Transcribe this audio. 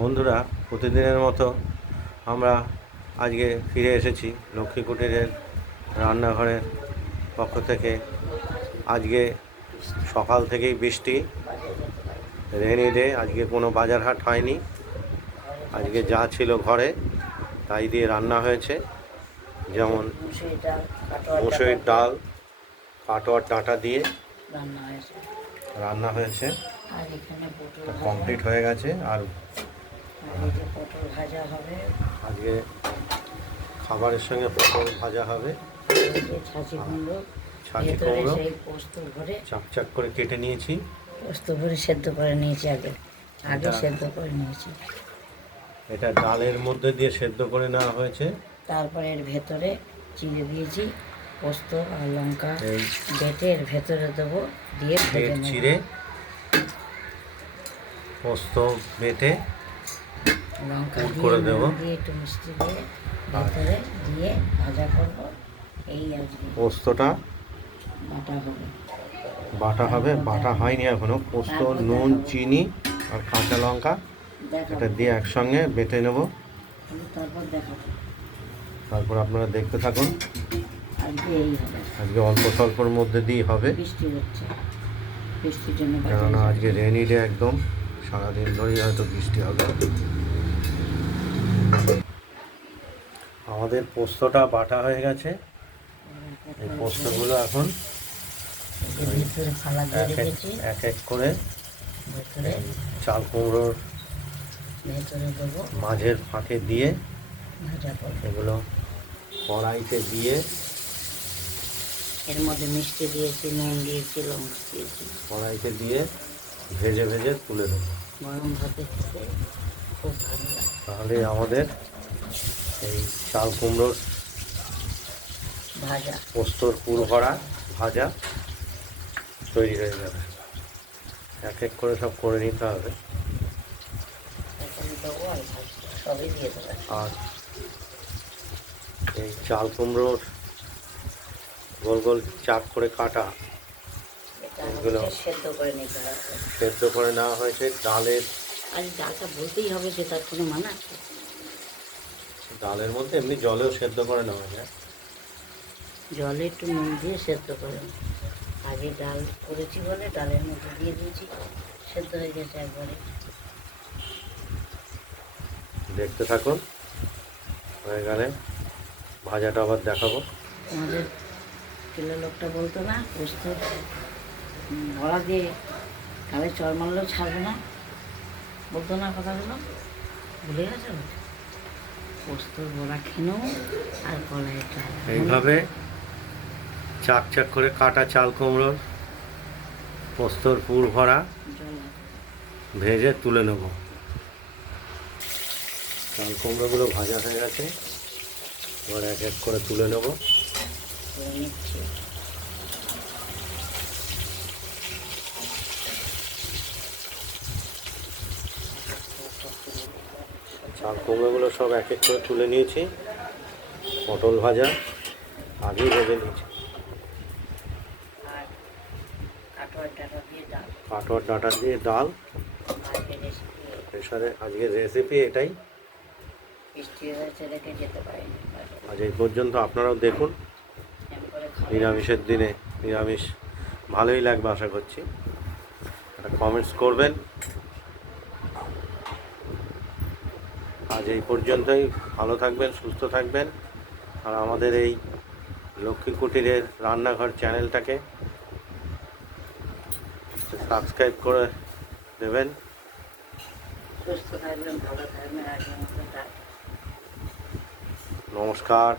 বন্ধুরা প্রতিদিনের মতো আমরা আজকে ফিরে এসেছি লক্ষ্মী কুটিরের রান্নাঘরের পক্ষ থেকে। আজকে সকাল থেকেই বৃষ্টি রেনি ডে আজকে কোনো বাজার হাট হয়নি। আজকে যা ছিল ঘরে তাই দিয়ে রান্না হয়েছে। যেমন মুসুরির ডাল কাটোয়ার ডাঁটা দিয়ে রান্না হয়েছে। কমপ্লিট হয়ে গেছে। আর এই যে পটল ভাজা হবে। আজকে খাবারের সঙ্গে পটল ভাজা হবে। ছাঁচি কুমড়ো ছাঁচি কুমড়ো। পোস্ত ভরে চাকচাক করে কেটে নিয়েছি। পোস্ত ভরে সেদ্ধ করে নিয়েছি আগে। আগে সেদ্ধ করে নিয়েছি। এটা ডালের মধ্যে দিয়ে সেদ্ধ করে নেওয়া হয়েছে। তারপরে এর ভেতরে চিড়ে দিয়েছি পোস্ত আর লঙ্কা। বেটে এর ভেতরে দেবো দিয়ে চিড়ে পোস্ত বেটে। লঙ্কা করে দেবো। দিয়ে একটু মিষ্টি দিয়ে ভেতরে দিয়ে ভাজা করব। এই আজকে পোস্তটা? বাটা হবে। বাটা হবে? বাটা হয়নি এখনও। পোস্ত নুন চিনি আর কাঁচা লঙ্কা এটা দিয়ে একসঙ্গে বেটে নেব। তারপর দেখাবো। তারপর আপনারা দেখতে থাকুন। আজকে অল্প স্বল্পর মধ্যে দিয়ে হবে। কেননা আজকে রেনি ডে একদম। সারাদিন ধরেই হয়তো বৃষ্টি হবে। আমাদের পোস্তটা বাটা হয়ে গেছে। এই পোস্তগুলো এখন এক এক করে চাল কুমড়োর মাঝের ফাঁকে দিয়ে এগুলো কড়াইতে দিয়ে এর মধ্যে মিষ্টি দিয়েছি নুন দিয়েছি লঙ্কা দিয়েছি কড়াইতে দিয়ে ভেজে ভেজে তুলে দেবো গরম ভাতে খেতে খুব ভালো লাগে। তাহলে আমাদের চাল কুমড়োর ভাজা। পোস্তর পুর ভরা ভাজা তৈরি হয়ে যাবে। এক এক করে সব করে নিতে হবে। আর আর এই চাল কুমড়োর গোল গোল চাক করে কাটা এগুলো। সেদ্ধ করে সেদ্ধ করে নেওয়া হয়েছে ডালের আজ ডালটা বলতেই হবে যে তার কোনো মানা ডালের মধ্যে এমনি জলেও সেদ্ধ করে নেওয়া যায়। জলে একটু নুন দিয়ে সেদ্ধ করে আগে ডাল করেছি বলে ডালের মধ্যে দিয়ে দিয়েছি সেদ্ধ হয়ে গেছে একবারে। দেখতে থাকুন হয়ে গেলে ভাজাটা আবার দেখাবো। আমাদের ছেলে লোকটা বলতো না পোস্ত বড়া দিয়ে কালে চর মারলেও ছাড়বে না। বলতো না কথাগুলো? ভুলে গেছো? পোস্ত বড়া খেনো আর কলাইয়ের ডাল এইভাবে চাক চাক করে কাটা চাল কুমড়োর পোস্তর পুর ভরা ভেজে তুলে নেব। চাল কুমড়োগুলো ভাজা হয়ে গেছে। এবার এক এক করে তুলে নেব। নিচ্ছি। চাল কুমড়োগুলো সব এক এক করে তুলে নিয়েছি। পটল ভাজা আগেই ভেজে নিয়েছি। আর কাটোয়ার ডাটা দিয়ে ডাল। প্রেশারে আজকের রেসিপি এটাই। আজ এই পর্যন্ত আপনারাও দেখুন। নিরামিষের দিনে নিরামিষ ভালোই লাগবে আশা করছি। কমেন্টস করবেন। আজ এই পর্যন্তই। ভালো থাকবেন সুস্থ থাকবেন। আর আমাদের এই লক্ষ্মী কুটিরের রান্নাঘর চ্যানেলটাকে সাবস্ক্রাইব করে দেবেন। সুস্থ থাকবেন ভালো থাকবেন আজকের মতো টাটা। নমস্কার।